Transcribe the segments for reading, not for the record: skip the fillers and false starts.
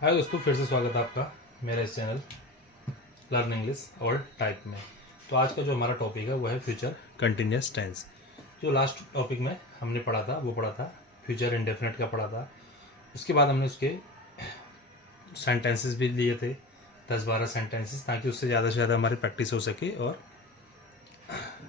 हाय दोस्तों, फिर से स्वागत है आपका मेरा इस चैनल लर्न इंग्लिश और टाइप में। तो आज का जो हमारा टॉपिक है वो है फ्यूचर कंटिन्यूस टेंस। जो लास्ट टॉपिक में हमने पढ़ा था वो पढ़ा था फ्यूचर इंडेफिनिट का पढ़ा था। उसके बाद हमने उसके सेंटेंसेस भी लिए थे 10-12 सेंटेंसेस, ताकि उससे ज़्यादा से ज़्यादा हमारी प्रैक्टिस हो सके और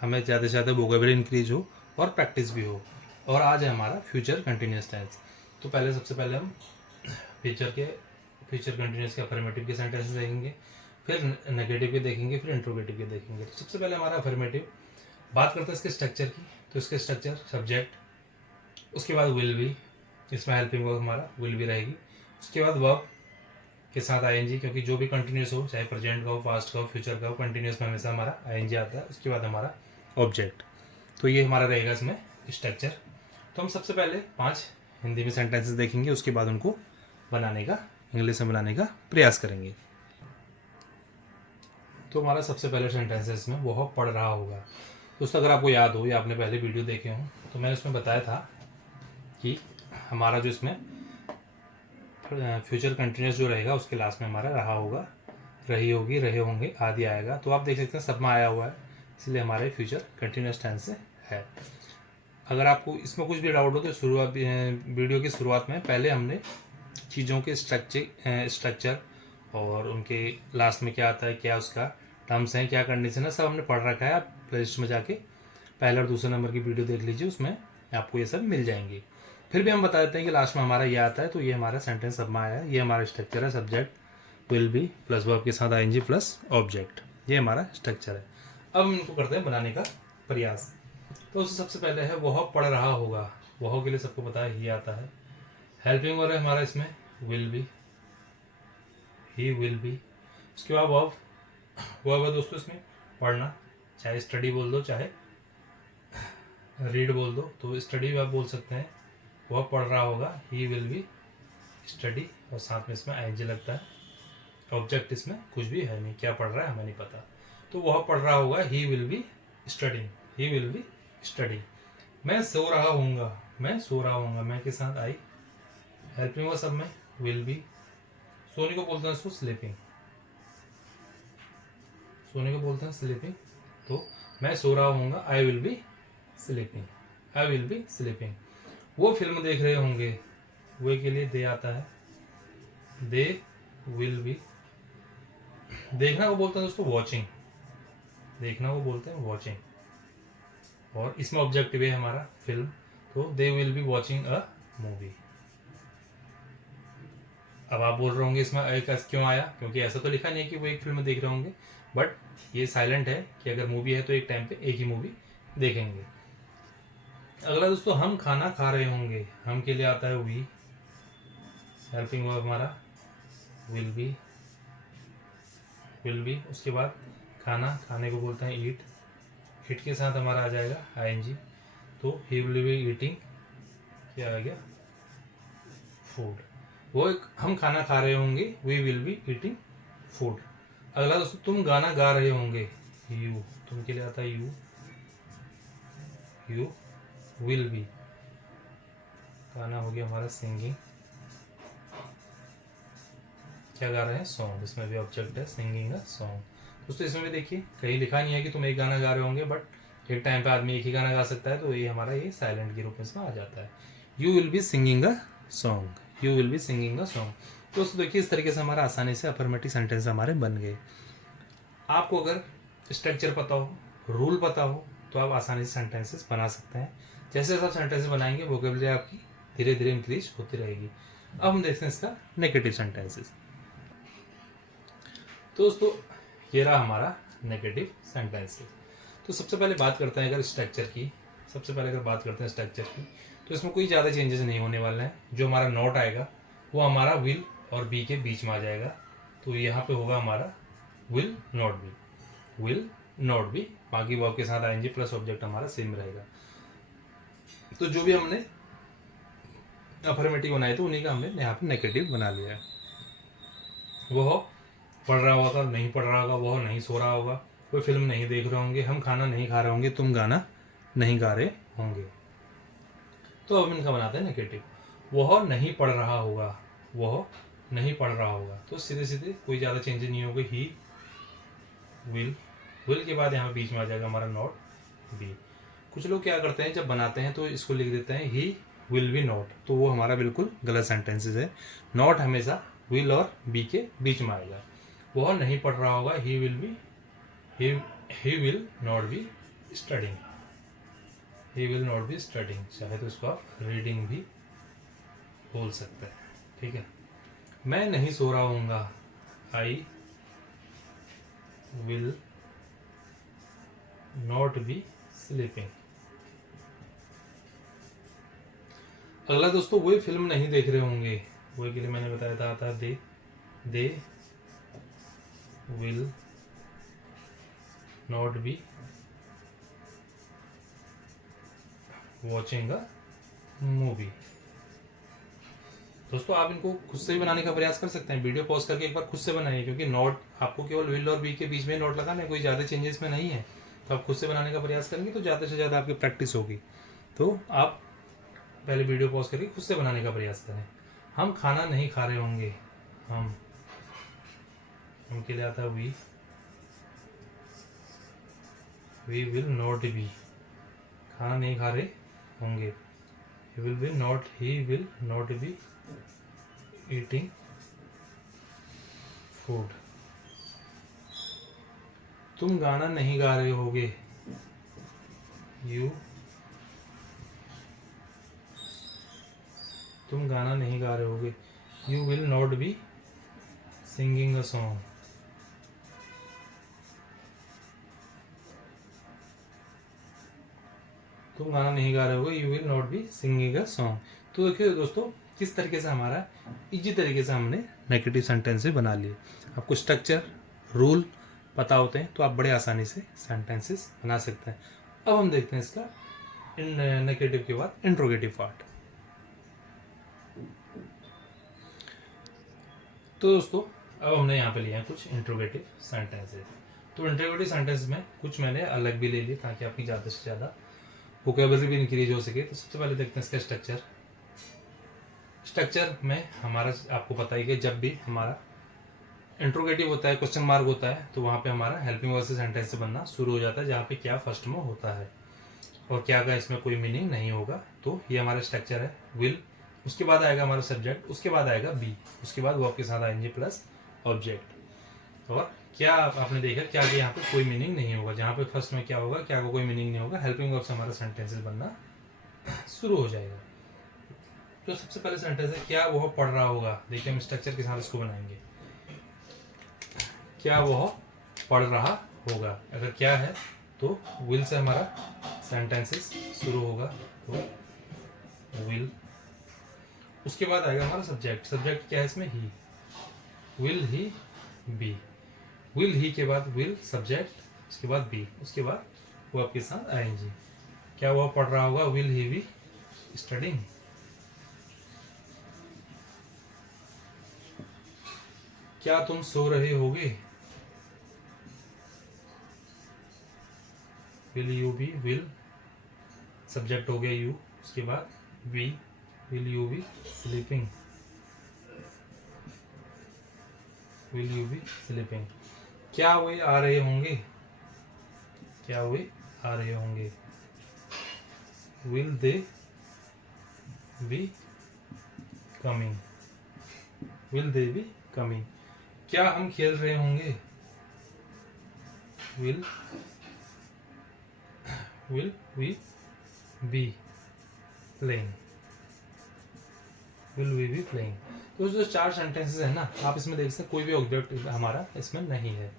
हमें ज़्यादा से ज़्यादा वोकेबलरी इंक्रीज हो और प्रैक्टिस भी हो। और आज है हमारा फ्यूचर कंटिन्यूस टेंस। तो सबसे पहले हम फ्यूचर कंटिन्यूस के अफर्मेटिव के सेंटेंसेस देखेंगे, फिर नेगेटिव के देखेंगे, फिर इंट्रोगेटिव के देखेंगे। तो सबसे पहले हमारा अफर्मेटिव, बात करते हैं इसके स्ट्रक्चर की। तो इसके स्ट्रक्चर सब्जेक्ट, उसके बाद विल बी, इसमें हेल्पिंग वर्ब हमारा विल बी रहेगी। उसके बाद वर्ब के साथ आईएनजी, क्योंकि जो भी कंटिन्यूस हो, चाहे प्रेजेंट का हो, पास्ट का हो, फ्यूचर का हो, कंटिन्यूस में हमेशा हमारा आईएनजी आता है। उसके बाद हमारा ऑब्जेक्ट। तो ये हमारा रहेगा इसमें स्ट्रक्चर। तो हम सबसे पहले 5 हिंदी में सेंटेंसेस देखेंगे, उसके बाद उनको बनाने का, इंग्लिश में बनाने का प्रयास करेंगे। तो हमारा सबसे पहले सेंटेंस है इसमें, वह पढ़ रहा होगा। दोस्तों अगर आपको याद हो या आपने पहले वीडियो देखे हो तो मैंने उसमें बताया था कि हमारा जो इसमें फ्यूचर कंटिन्यूस जो रहेगा उसके लास्ट में हमारा रहा होगा, रही होगी, रहे होंगे आदि आएगा। तो आप देख सकते हैं सब में आया हुआ है, इसलिए हमारे फ्यूचर कंटिन्यूस टेंस है। अगर आपको इसमें कुछ भी डाउट हो तो वीडियो की शुरुआत में पहले हमने चीज़ों के स्ट्रक्चर और उनके लास्ट में क्या आता है, क्या उसका टर्म्स हैं, क्या कंडीशन है, सब हमने पढ़ रखा है। आप प्लेलिस्ट में जाके पहले और दूसरे नंबर की वीडियो देख लीजिए, उसमें आपको ये सब मिल जाएंगी। फिर भी हम बता देते हैं कि लास्ट में हमारा ये आता है। तो ये हमारा सेंटेंस सब में आया है, ये हमारा स्ट्रक्चर है। Subject will be plus verb के साथ आईएनजी प्लस ऑब्जेक्ट, ये हमारा स्ट्रक्चर है। अब हम इनको करते हैं बनाने का प्रयास। तो उससे सबसे पहले है वह पढ़ रहा होगा। वह के लिए सबको पता है ही आता है। हेल्पिंग वर्ब है हमारा इसमें will be, he will be. उसके बाद वर्ब है दोस्तों इसमें पढ़ना, चाहे स्टडी बोल दो चाहे रीड बोल दो। तो स्टडी आप बोल सकते हैं, वह पढ़ रहा होगा, ही विल बी स्टडी, और साथ में इसमें आईएनजी लगता है। ऑब्जेक्ट इसमें कुछ भी है नहीं, क्या पढ़ रहा है हमें नहीं पता। तो वह पढ़ रहा होगा, he will be studying, he will be study. मैं सो रहा हूँगा, मैं सो रहा हूँगा, मैं के साथ आई हेल्पिंग वर्ब सब में विल बी। सोने को बोलते हैं उसको स्लीपिंग, सोने को बोलते हैं स्लीपिंग। तो मैं सो रहा हूँगा, I will be sleeping, I will be sleeping. वो फिल्म देख रहे होंगे, वे के लिए दे आता है, दे विल बी। देखना को बोलते हैं दोस्तों वॉचिंग, देखना को बोलते हैं वॉचिंग, और इसमें ऑब्जेक्टिव है हमारा फिल्म। तो they will be watching a movie. अब आप बोल रहे होंगे इसमें एक क्यों आया, क्योंकि ऐसा तो लिखा नहीं है कि वो एक फिल्म देख रहे होंगे, बट ये साइलेंट है कि अगर मूवी है तो एक टाइम पे एक ही मूवी देखेंगे। अगला दोस्तों, हम खाना खा रहे होंगे, हम के लिए आता है वी, हेल्पिंग वर्ब हमारा विल बी। उसके बाद खाना, खाने को बोलते हैं ईट, ईट के साथ हमारा आ जाएगा आईएनजी। तो ही विल बी ईटिंग, क्या आ गया, फूड। हम खाना खा रहे होंगे, we will be eating food. अगला दोस्तों, तुम गाना गा रहे होंगे, यू, तुम के लिए आता है यू विल बी, गाना हो गया हमारा सिंगिंग, क्या गा रहे हैं, सॉन्ग, इसमें भी ऑब्जेक्ट है सिंगिंग अ सॉन्ग। दोस्तों इसमें भी देखिए कहीं लिखा नहीं है कि तुम एक गाना गा रहे होंगे, बट एक टाइम पे आदमी एक ही गाना गा सकता है, तो ये हमारा ये साइलेंट के रूप में इसमें आ जाता है। You will be singing a song, you will be singing a song. दोस्तों देखिए इस तरीके से हमारा आसानी से अफर्मेटिव सेंटेंस हमारे बन गए। आपको अगर स्ट्रक्चर पता हो, रूल पता हो, तो आप आसानी से सेंटेंसेस बना सकते हैं। जैसे जैसे आप सेंटेंसेस बनाएंगे वोकेबलरी आपकी धीरे धीरे इंक्रीज होती रहेगी। अब हम देखते हैं इसका नेगेटिव सेंटेंसेस। तो दोस्तों ये रहा हमारा नेगेटिव सेंटेंसेस। तो सबसे पहले बात करते हैं अगर स्ट्रक्चर की, स्ट्रक्चर की, तो इसमें कोई ज़्यादा चेंजेस नहीं होने वाले हैं। जो हमारा नॉट आएगा वो हमारा विल और बी के बीच में आ जाएगा। तो यहाँ पे होगा हमारा विल नॉट बी, बाकी वर्ब के साथ आएंगे प्लस ऑब्जेक्ट हमारा सेम रहेगा। तो जो भी हमने अफर्मेटिव बनाए थे उन्हीं का हमने यहाँ पे नेगेटिव बना लिया है। वह पढ़ रहा होगा, नहीं पढ़ रहा होगा, वह नहीं सो रहा होगा, कोई फिल्म नहीं देख रहे होंगे, हम खाना नहीं खा रहे होंगे, तुम गाना नहीं गा रहे होंगे। तो अब इनका बनाते हैं नेगेटिव। वह नहीं पढ़ रहा होगा, वह नहीं पढ़ रहा होगा, तो सीधे सीधे कोई ज़्यादा चेंजेस नहीं होंगे। ही विल के बाद यहाँ बीच में आ जाएगा हमारा नॉट बी। कुछ लोग क्या करते हैं, जब बनाते हैं तो इसको लिख देते हैं ही विल बी नॉट, तो वो हमारा बिल्कुल गलत सेंटेंसेस है। नॉट हमेशा विल और बी के बीच में आएगा। वह नहीं पढ़ रहा होगा, he will not be studying, he will not be studying, चाहे तो उसको आप रीडिंग भी बोल सकते हैं, ठीक है। मैं नहीं सो रहा हूँगा, I will not be sleeping. अगला दोस्तों, वही फिल्म नहीं देख रहे होंगे, वही के लिए मैंने बताया था they will not be watching a movie. दोस्तों आप इनको खुद से भी बनाने का प्रयास कर सकते हैं, वीडियो पॉज करके एक बार खुद से बनाइए, क्योंकि नॉट आपको केवल विल और बी के बीच में नॉट लगाना है, कोई ज़्यादा चेंजेस में नहीं है। तो आप खुद से बनाने का प्रयास करेंगे तो ज़्यादा से ज़्यादा आपकी प्रैक्टिस होगी। तो आप पहले वीडियो पॉज करके खुद से बनाने का प्रयास करें। हम खाना नहीं खा रहे होंगे, हम के लिए आता है वी विल नॉट बी, खाना नहीं खा रहे होंगे, he will not B eating food. तुम गाना नहीं गा रहे होगे, तुम गाना नहीं गा रहे होगे, you will not be singing a song. तुम गाना नहीं गा रहे होगे, you will not be singing a song. तो देखिए दोस्तों, किस तरीके से हमारा इजी तरीके से हमने नेगेटिव सेंटेंसेस बना लिए। आपको स्ट्रक्चर रूल पता होते हैं तो आप बड़े आसानी से सेंटेंसेस बना सकते हैं। अब हम देखते हैं इसका नेगेटिव के बाद इंट्रोगेटिव पार्ट। तो दोस्तों अब हमने यहाँ पे लिया है कुछ इंट्रोगेटिव सेंटेंसेस। तो इंट्रोगेटिव सेंटेंस में कुछ मैंने अलग भी ले लिए ताकि आपकी ज़्यादा से ज़्यादा वोकैबुलरी भी इंक्रीज हो सके। तो सबसे पहले देखते हैं इसका स्ट्रक्चर में हमारा आपको पता ही कि जब भी हमारा इंट्रोगेटिव होता है, क्वेश्चन मार्क होता है, तो वहाँ पे हमारा हेल्पिंग वर्ब से सेंटेंस से बनना शुरू हो जाता है, जहाँ पे क्या फर्स्ट में होता है और क्या का इसमें कोई मीनिंग नहीं होगा। तो ये हमारा स्ट्रक्चर है। विल, उसके बाद आएगा हमारा सब्जेक्ट, उसके बाद आएगा बी, उसके बाद वर्ब के साथ आएंगे प्लस ऑब्जेक्ट। और क्या आपने देखा क्या कि यहाँ पे कोई मीनिंग नहीं होगा, जहाँ पे फर्स्ट में क्या होगा, क्या का कोई मीनिंग नहीं होगा, हेल्पिंग वर्ब से हमारा सेंटेंसेस बनना शुरू हो जाएगा। तो सबसे पहले सेंटेंस है, क्या वह पढ़ रहा होगा। देखिए हम स्ट्रक्चर के साथ इसको बनाएंगे। क्या वह पढ़ रहा होगा, अगर क्या है तो विल से हमारा सेंटेंसेस शुरू होगा, तो विल। उसके बाद आएगा हमारा सब्जेक्ट। सब्जेक्ट क्या है इसमें, he. Will he be, will he के बाद विल सब्जेक्ट, उसके बाद बी, उसके बाद वो आपके साथ आएंगे। क्या वह पढ़ रहा होगा, विल ही बी स्टडिंग। क्या तुम सो रहे होगे, will you be, will subject हो गया यू, उसके बाद be, will you be sleeping, will you be sleeping. क्या वे आ रहे होंगे, क्या वे आ रहे होंगे, will they be coming, will they be coming. क्या हम खेल रहे होंगे, will we be playing, will we be playing. तो जो चार सेंटेंसेस है ना, आप इसमें देख सकते कोई भी ऑब्जेक्ट हमारा इसमें नहीं है।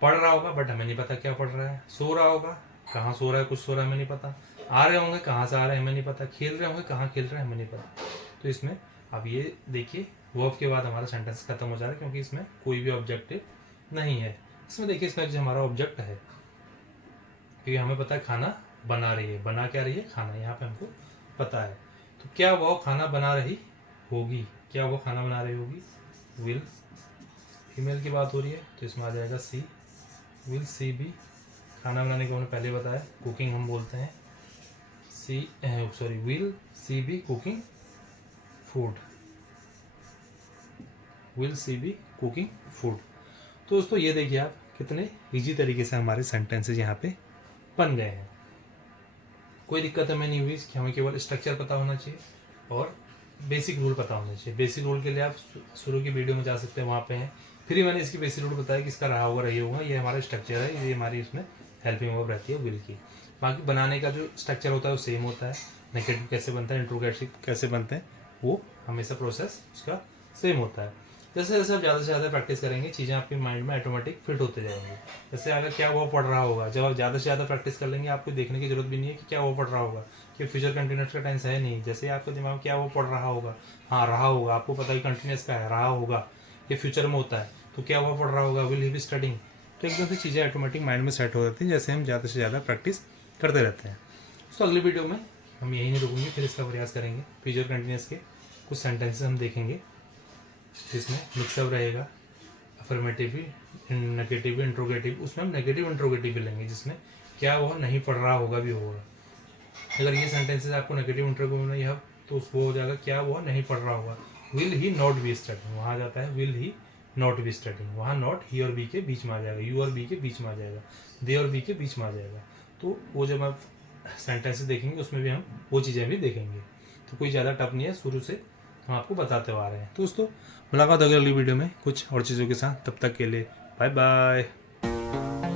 पढ़ रहा होगा बट हमें नहीं पता क्या पढ़ रहा है, सो रहा होगा, कहाँ सो रहा है, कुछ सो रहा है हमें नहीं पता, आ रहे होंगे, कहाँ से आ रहे हैं हमें नहीं पता, खेल रहे होंगे, कहाँ खेल रहे हैं हमें नहीं पता। तो इसमें अब ये देखिए वर्ब के बाद हमारा सेंटेंस खत्म हो जा रहा है, क्योंकि इसमें कोई भी ऑब्जेक्टिव नहीं है। इसमें देखिए इसमें जो हमारा ऑब्जेक्ट है, क्योंकि हमें पता है खाना बना रही है, बना क्या रही है, खाना, यहाँ पे हमको पता है। तो क्या वो खाना बना रही होगी, क्या वो खाना बना रही होगी, विल, फीमेल की बात हो रही है तो इसमें आ जाएगा सी, विल सी बी, खाना बनाने को हमने पहले बताया कुकिंग हम बोलते हैं, will she be cooking food. Will she be cooking food. तो दोस्तों ये देखिए आप कितने इजी तरीके से हमारे सेंटेंसेज यहाँ पे बन गए हैं। कोई दिक्कत हमें नहीं हुई कि हमें केवल स्ट्रक्चर पता होना चाहिए और बेसिक रूल पता होना चाहिए। बेसिक रूल के लिए आप शुरू की वीडियो में जा सकते हैं, वहाँ पे हैं। फिर ही मैंने इसकी बेसिक रूल बताया कि इसका रहा होगा रही होगा, ये हमारा स्ट्रक्चर है, ये हमारी इसमें हेल्पिंग वर्ब रहती है विल की। बाकी बनाने का जो स्ट्रक्चर होता है वो सेम होता है। नेगेटिव कैसे बनता है, इंट्रोगेटिव कैसे बनते हैं, वो हमेशा प्रोसेस उसका सेम होता है। जैसे जैसे आप ज़्यादा से ज़्यादा प्रैक्टिस करेंगे चीज़ें आपके माइंड में ऑटोमेटिक फिट होते जाएंगी। जैसे अगर क्या वो पढ़ रहा होगा, जब आप ज़्यादा से ज़्यादा प्रैक्टिस कर लेंगे आपको देखने की जरूरत भी नहीं है कि क्या वो पढ़ रहा होगा, कि फ्यूचर कंटिन्यूस का टेंस है नहीं। जैसे आपके दिमाग में क्या वो पढ़ रहा होगा, हाँ रहा होगा, आपको पता है कंटिन्यूस का है, रहा होगा, ये फ्यूचर में होता है, तो क्या वो पढ़ रहा होगा, विल ही बी स्टडिंग। तो एकदम से चीज़ें ऑटोमेटिक माइंड में सेट हो जाती हैं जैसे हम ज़्यादा से ज़्यादा प्रैक्टिस करते रहते हैं। तो अगली वीडियो में हम यहीं नहीं रुकेंगे, फिर इसका प्रयास करेंगे। फ्यूचर कंटिन्यूस के कुछ सेंटेंसेस हम देखेंगे जिसमें मिक्सअप रहेगा, अफर्मेटिव, नेगेटिव, इंट्रोगेटिव। उसमें हम नेगेटिव इंट्रोगेटिव भी लेंगे जिसमें क्या वह नहीं पढ़ रहा होगा भी होगा। अगर ये सेंटेंसेस आपको नेगेटिव इंट्रोगेटिव नहीं है तो उसको हो जाएगा क्या वह नहीं पढ़ रहा होगा, will he not be studying. वहाँ जाता है will he not be studying, वहाँ नॉट ही और बी के बीच में आ जाएगा, यू और बी के बीच में आ जाएगा, दे और बी के बीच में आ जाएगा। तो वो जब आप सेंटेंसेस देखेंगे उसमें भी हम वो चीज़ें भी देखेंगे। तो कोई ज़्यादा टफ नहीं है, शुरू से हम आपको बताते आ रहे हैं। तो दोस्तों मुलाकात होगी अगली वीडियो में कुछ और चीज़ों के साथ, तब तक के लिए बाय बाय।